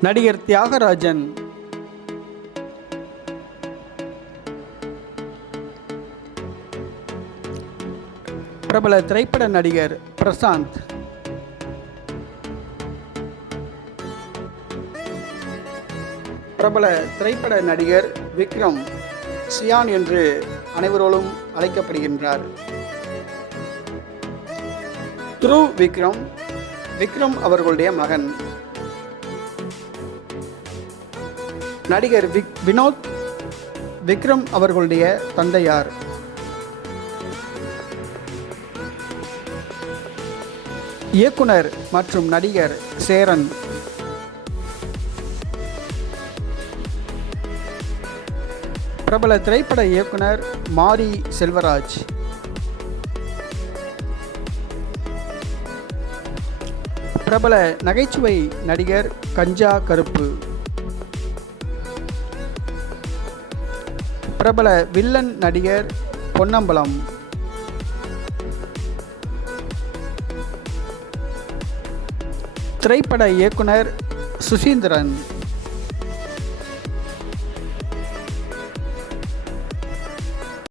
நடிகர் தியாகராஜன். பிரபல திரைப்பட நடிகர் பிரசாந்த். பிரபல திரைப்பட நடிகர் விக்ரம் சியான் என்று அனைவரோடும் அழைக்கப்படுகின்றார். த்ரு விக்ரம் விக்ரம் அவர்களுடைய மகன். நடிகர் விக் வினோத் விக்ரம் அவர்களுடைய தந்தையார். இயக்குனர் மற்றும் நடிகர் சேரன். பிரபல திரைப்பட இயக்குனர் மாரி செல்வராஜ். பிரபல நகைச்சுவை நடிகர் கஞ்சா கருப்பு. பிரபல வில்லன் நடிகர் பொன்னம்பலம். திரைப்பட இயக்குனர் சுசீந்திரன்.